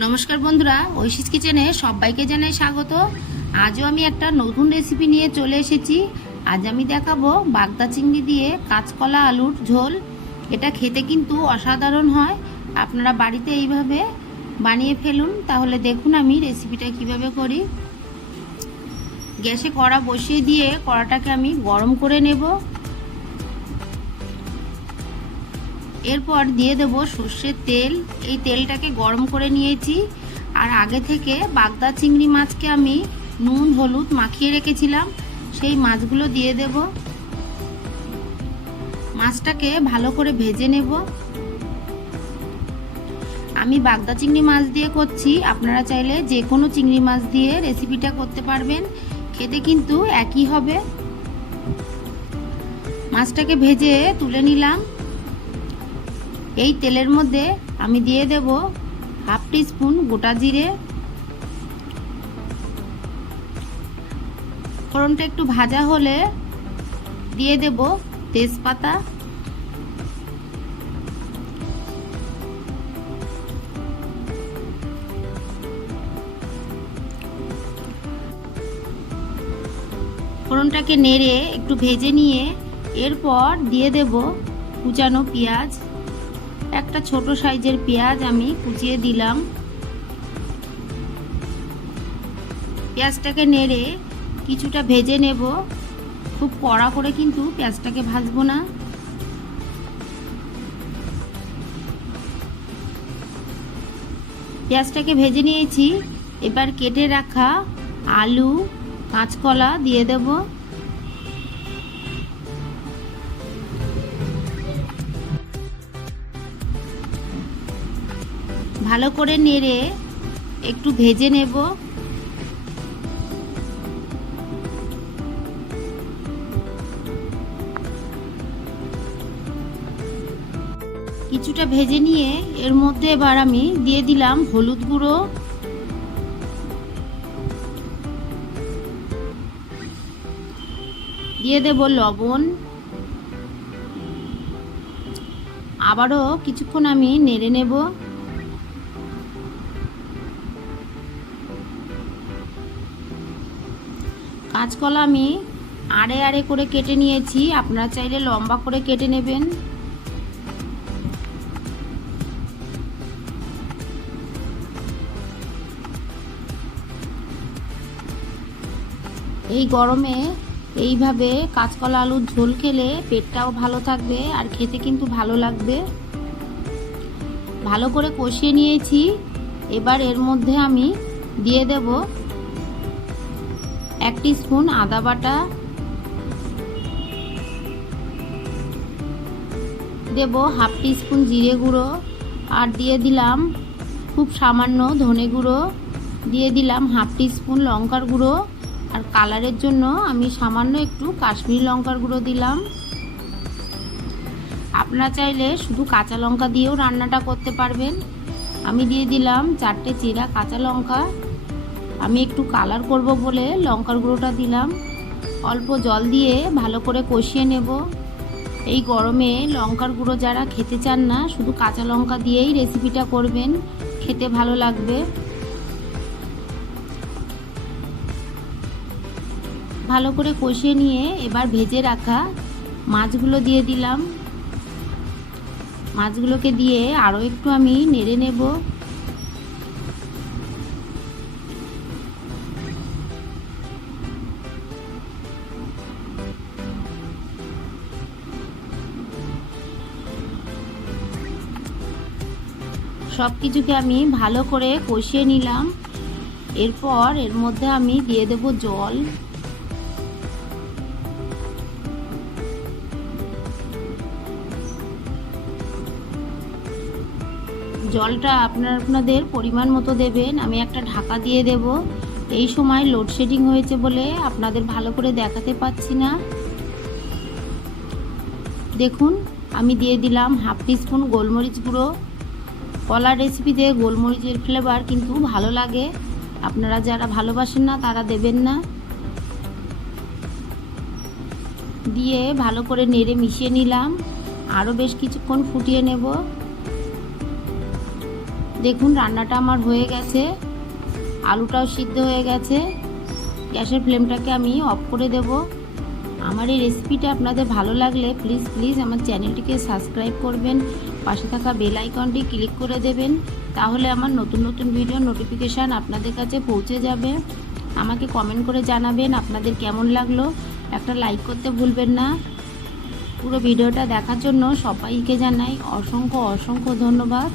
নমস্কার বন্ধুরা, ঐশীস কিচেনে সবাইকে জানাই স্বাগত। আজও আমি একটা নতুন রেসিপি নিয়ে চলে এসেছি। আজ আমি দেখাবো বাগদা চিংড়ি দিয়ে কাঁচকলা আলুর ঝোল। এটা খেতে কিন্তু অসাধারণ হয়। আপনারা বাড়িতে এইভাবে বানিয়ে ফেলুন। তাহলে দেখুন আমি রেসিপিটা কিভাবে করি। গ্যাসে কড়া বসিয়ে দিয়ে কড়াটাকে আমি গরম করে নেব। এরপর দিয়ে দেব সর্ষের তেল। এই তেলটাকে গরম করে নিয়েছি। আর আগে থেকে বাগদা চিংড়ি মাছকে আমি নুন হলুদ মাখিয়ে রেখেছিলাম, সেই মাছগুলো দিয়ে দেব। মাছটাকে ভালো করে ভেজে নেব। আমি বাগদা চিংড়ি মাছ দিয়ে করছি, আপনারা চাইলে যে কোনো চিংড়ি মাছ দিয়ে রেসিপিটা করতে পারবেন, খেতে কিন্তু একই হবে। মাছটাকে ভেজে তুলে নিলাম। এই তেলের মধ্যে আমি দিয়ে দেব হাফ টিস্পুন গোটা জিরে। ফোড়নটা একটু ভাজা হলে দিয়ে দেব তেজপাতা। ফোড়নটাকে নেড়ে একটু ভেজে নিয়ে এরপর দিয়ে দেব কুচানো পেঁয়াজ। একটা ছোট সাইজের পেঁয়াজ আমি কুচিয়ে দিলাম। পেঁয়াজটাকে নেড়ে কিছুটা ভেজে নেব। খুব কড়া করে কিন্তু পেঁয়াজটাকে ভাজবো না। পেঁয়াজটাকে ভেজে নিয়েছি। এবার কেটে রাখা আলু কাঁচকলা দিয়ে দেব। ভালো করে নেড়ে একটু ভেজে নেব। কিছুটা ভেজে নিয়ে এর মধ্যে এবার আমি দিয়ে দিলাম হলুদ গুঁড়ো, দিয়ে দেব লবণ। আবারও কিছুক্ষণ আমি নেড়ে নেব। কাঁচকলা আমি আড়ে আড়ে করে কেটে নিয়েছি, আপনারা চাইলে লম্বা করে কেটে নেবেন। এই গরমে এইভাবে কাঁচকলা আলুর ঝোল খেলে পেটটাও ভালো থাকবে আর খেতে কিন্তু ভালো লাগবে। ভালো করে কষিয়ে নিয়েছি। এবার এর মধ্যে আমি দিয়ে দেব 1 টিস্পুন আদা বাটা, দেব হাফ টিস্পুন জিরে গুঁড়ো, আর দিয়ে দিলাম খুব সামান্য ধনে গুঁড়ো, দিয়ে দিলাম হাফ টিস্পুন লঙ্কার গুঁড়ো, আর কালারের জন্য আমি সামান্য একটু কাশ্মীরি লঙ্কার গুঁড়ো দিলাম। আপনারা চাইলে শুধু কাঁচা লঙ্কা দিয়েও রান্নাটা করতে পারবেন। আমি দিয়ে দিলাম 4টে চিরা কাঁচা লঙ্কা। আমি একটু কালার করব বলে লঙ্কার গুঁড়োটা দিলাম। অল্প জল দিয়ে ভালো করে কষিয়ে নেব। এই গরমে লঙ্কার গুঁড়ো যারা খেতে চান না, শুধু কাঁচা লঙ্কা দিয়েই রেসিপিটা করবেন, খেতে ভালো লাগবে। ভালো করে কষিয়ে নিয়ে এবার ভেজে রাখা মাছগুলো দিয়ে দিলাম। মাছগুলোকে দিয়ে আরও একটু আমি নেড়ে নেব। সব কিছুকে আমি ভালো করে কষিয়ে নিলাম। এরপর এর মধ্যে আমি দিয়ে দেব জল। জলটা আপনাদের পরিমাণ মতো দেবেন। আমি একটা ঢাকা দিয়ে দেব। এই সময় লোডশেডিং হয়েছে বলে আপনাদের ভালো করে দেখাতে পাচ্ছি না। দেখুন আমি দিয়ে দিলাম হাফ টিস্পুন গোলমরিচ গুঁড়ো। কলার রেসিপিতে গোলমরিচের ফ্লেভার কিন্তু ভালো লাগে, আপনারা যারা ভালোবাসেন না তারা দেবেন না। দিয়ে ভালো করে নেড়ে মিশিয়ে নিলাম। আরও বেশ কিছুক্ষণ ফুটিয়ে নেব। দেখুন রান্নাটা আমার হয়ে গেছে, আলুটাও সিদ্ধ হয়ে গেছে। গ্যাসের ফ্লেমটাকে আমি অফ করে দেব। আমার এই রেসিপিটা আপনাদের ভালো লাগলে প্লিজ আমার চ্যানেলটিকে সাবস্ক্রাইব করবেন, পাশে থাকা বেল আইকনটি ক্লিক করে দেবেন, তাহলে আমার নতুন নতুন ভিডিও নোটিফিকেশান আপনাদের কাছে পৌঁছে যাবে। আমাকে কমেন্ট করে জানাবেন আপনাদের কেমন লাগলো, একটা লাইক করতে ভুলবেন না। পুরো ভিডিওটা দেখার জন্য সবাইকে জানাই অসংখ্য ধন্যবাদ।